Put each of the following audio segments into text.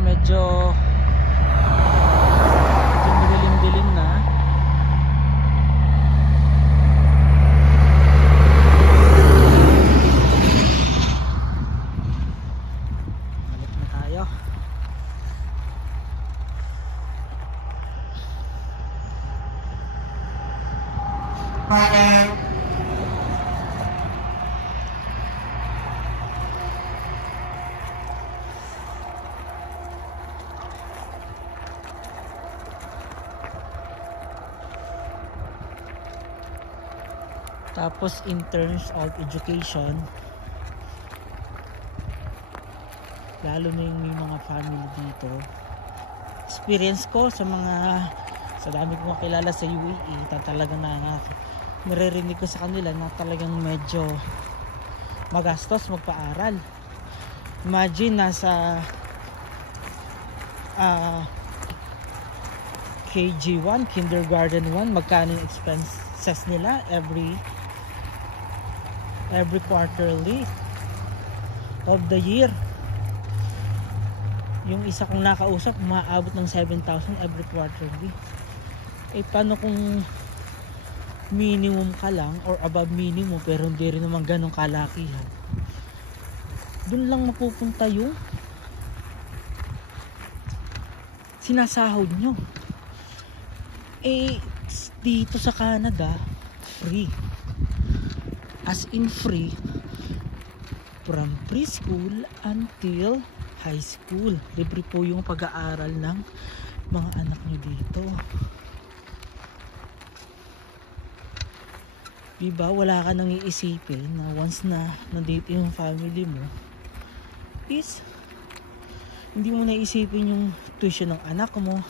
medyo dilim-dilim na. Balik na tayo. Tapos in terms of education, lalo na yung may mga family dito, experience ko sa dami kong kilala sa UAE, talagang naririnig ko sa kanila na talagang medyo magastos magpaaral. Imagine nasa KG1, kindergarten 1, magkano yung expenses nila every quarterly of the year. Yung isa kong nakausap, umaabot ng 7,000 every quarterly. Eh paano kung minimum ka lang or above minimum pero hindi rin naman ganun kalakihan? Doon lang mapupunta yung sinasahod nyo. Eh dito sa Canada, free. As in free from preschool until high school. Libre po yung pag-aaral ng mga anak nyo dito. Diba, wala ka nang iisipin na once na nandito yung family mo is hindi mo naisipin yung tuition ng anak mo,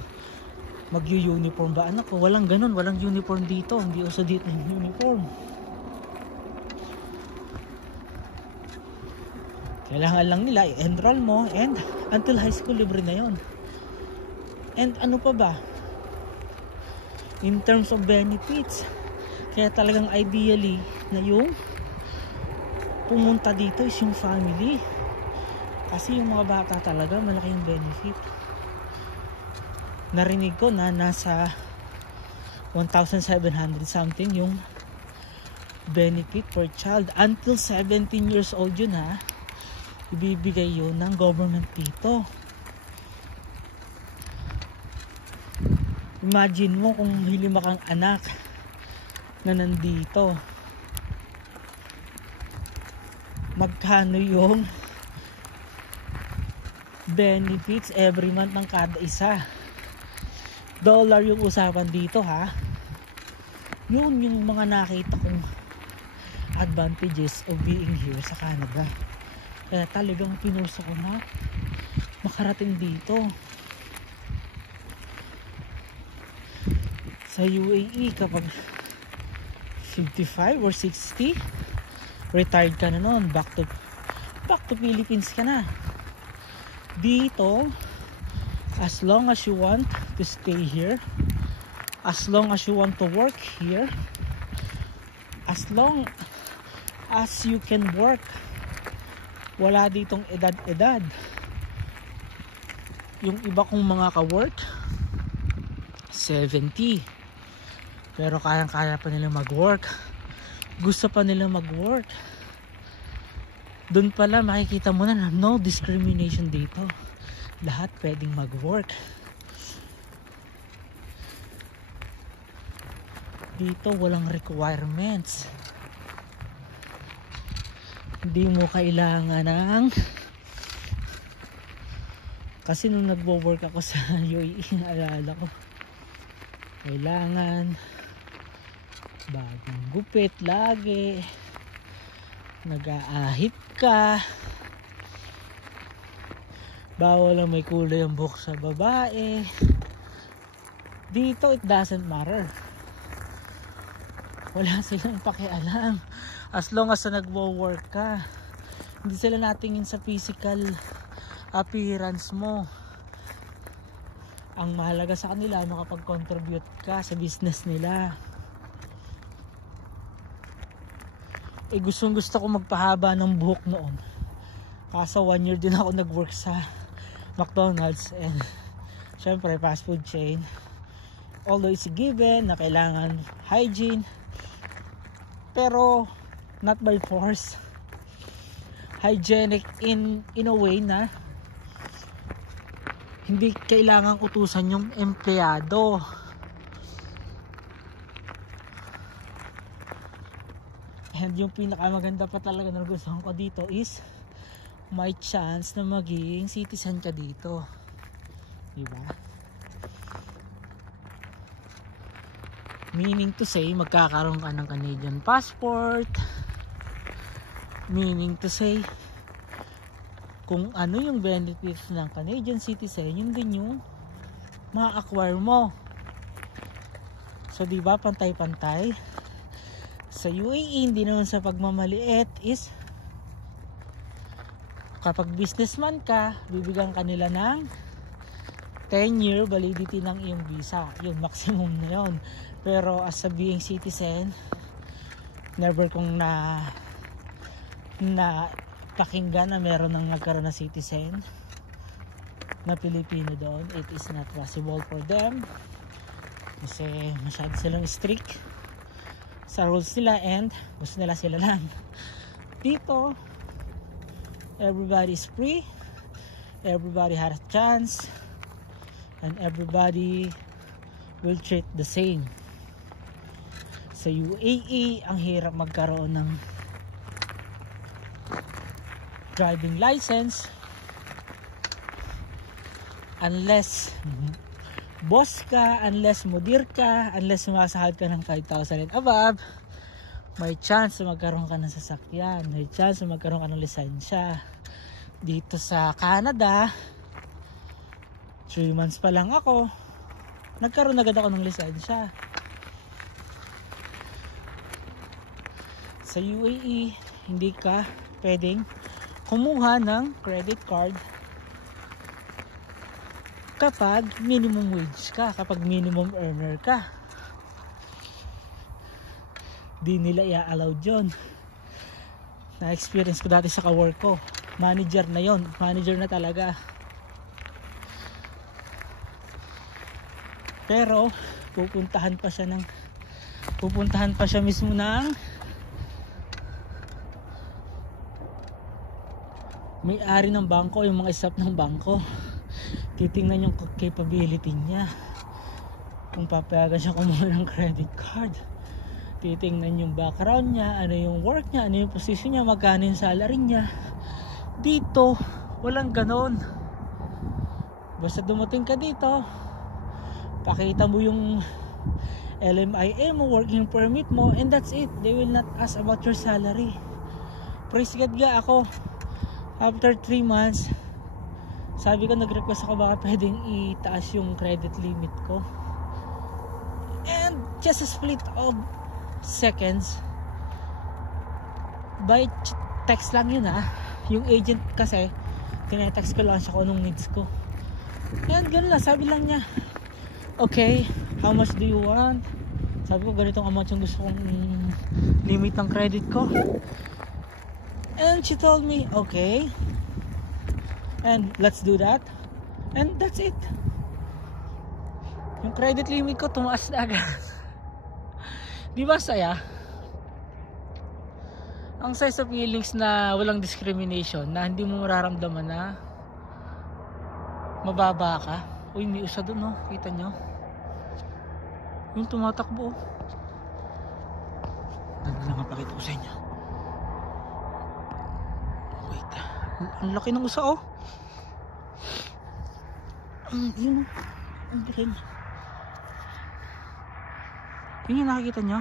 mag-uniform ba anak ko. Walang ganun, walang uniform dito. Hindi uso dito yung uniform. Kailangan lang nila i-enroll mo and until high school libre na yon. And ano pa ba? In terms of benefits, kaya talagang ideally na yung pumunta dito is yung family. Kasi yung mga bata talaga malaki yung benefit. Narinig ko na nasa 1,700 something yung benefit per child. Until 17 years old yun ha. Ibibigay yun ng government dito. Imagine mo kung hilima kang anak na nandito, magkano yung benefits every month ng kada isa. Dollar yung usapan dito ha. Yun yung mga nakita kong advantages of being here sa Canada. Kaya talagang pinuso ko na makarating dito. Sa UAE kapag 55 or 60 retired ka na noon, back to Philippines ka na. Dito as long as you want to stay here, as long as you want to work here, as long as you can work, wala ditong edad. Yung iba kong mga ka-work 70, pero kayang-kaya pa nila mag-work, gusto pa nila mag-work. Doon pala makikita mo na no discrimination dito. Lahat pwedeng mag-work. Dito walang requirements. Hindi mo kailangan ng, kasi nung nagwo-work ako sa UAE, naalala ko, kailangan bagong gupit lagi, nag-aahit ka, bawal lang may kulay ang buhok sa babae. Dito it doesn't matter, wala silang pakialam. As long as na nagwo-work ka, hindi sila natingin sa physical appearance mo. Ang mahalaga sa kanila, makapag-contribute ka sa business nila. Eh gusto ko magpahaba ng buhok noon. Kaso 1 year din ako nag-work sa McDonald's and syempre fast food chain. Although it's given na kailangan hygiene, pero not by force. Hygienic in a way na hindi kailangang utusan yung empleyado. And yung pinakamaganda pa talaga na gustuhan ko dito is may chance na maging citizen ka dito, diba? Meaning to say, magkakaroon ka ng Canadian passport. Meaning to say, kung ano yung benefits ng Canadian citizen, yun din yung ma-acquire mo. So diba, pantay-pantay. Sa UAE, hindi naman sa pagmamaliit is kapag businessman ka, bibigyan ka nila ng 10-year validity ng iyong visa. Yun, maximum na yun. Pero as a being citizen, never kong na pakinggan na meron ng nagkaroon na citizen na Pilipino doon. It is not possible for them kasi masyado silang strict sa rules nila and gusto nila sila lang. Dito, everybody is free, everybody has a chance, and everybody will treat the same. Sa UAE, ang hirap magkaroon ng driving license unless boss ka, unless mudir ka, unless sumasahod ka ng 5,000 and above. May chance na magkaroon ka ng sasakyan, may chance na magkaroon ka ng lisensya. Dito sa Canada, 3 months pa lang ako, nagkaroon agad ako ng lisensya. Sa UAE, hindi ka pwedeng kumuha ng credit card kapag minimum wage ka, kapag minimum earner ka. Di nila i-allowed yun. Na-experience ko dati sa ka-work ko. Manager na yon, manager na talaga. Pero pupuntahan pa siya mismo ng may-ari ng bangko, yung mga staff ng bangko. Titingnan yung capability niya, kung papayagan siya kumuha ng credit card. Titingnan yung background niya, ano yung work niya, ano yung position niya, magkano yung salary niya. Dito, walang ganon. Basta dumating ka dito, pakita mo yung LMIA mo, working permit mo, and that's it. They will not ask about your salary. Praise God nga ako. After 3 months, sabi ko, nag-request ako baka pwedeng itaas yung credit limit ko. And just a split of seconds, by text lang yun ha. Yung agent kasi, tinetext ko lang siya kung anong needs ko. And ganun lang, sabi lang niya, okay, how much do you want? Sabi ko, ganitong amount yung gusto kong limit ng credit ko. And she told me, okay, and let's do that. And that's it. Yung credit limit ko tumaas na agad. Di ba saya? Ang saya sa feelings na walang discrimination, na hindi mo mararamdaman na mababa ka. Uy, may usa doon, no? Kita nyo? Yung tumatakbo. Ano lang ang pakita ko sa inyo. Wait. Ang laki ng usa, oh. Yun, ang bikin. Yun yung nakikita nyo.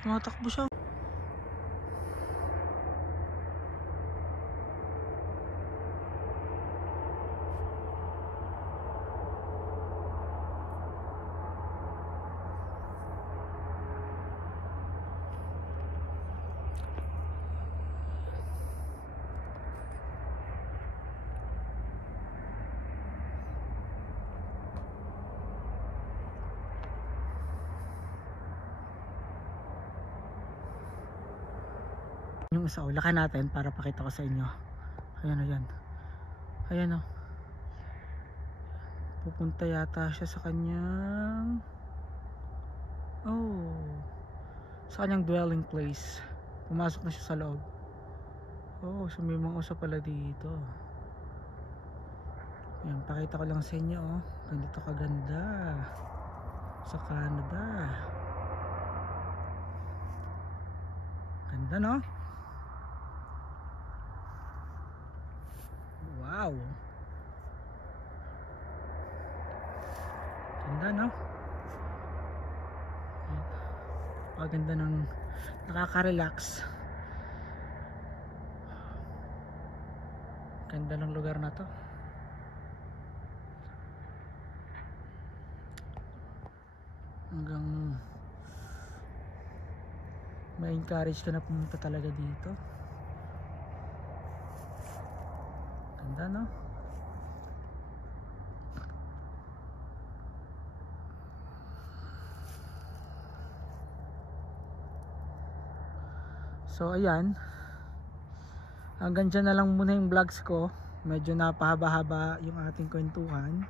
Tumatakbo siya. Yung isa, ulakan natin para pakita ko sa inyo. Ayan, ayan. Ayan o. Pupunta yata siya sa kanyang sa kanyang dwelling place. Pumasok na siya sa loob. So may mga usa pala dito. Ayan, pakita ko lang sa inyo ganito kaganda sa Canada. Ganda no? Wow, ganda no? Paganda ng nakaka-relax. Ganda ng lugar na to. Hanggang ma-encourage ka na pumunta talaga dito. Ganda no? So ayan, hanggang dyan na lang muna yung vlogs ko. Medyo napahaba-haba yung ating kwentuhan.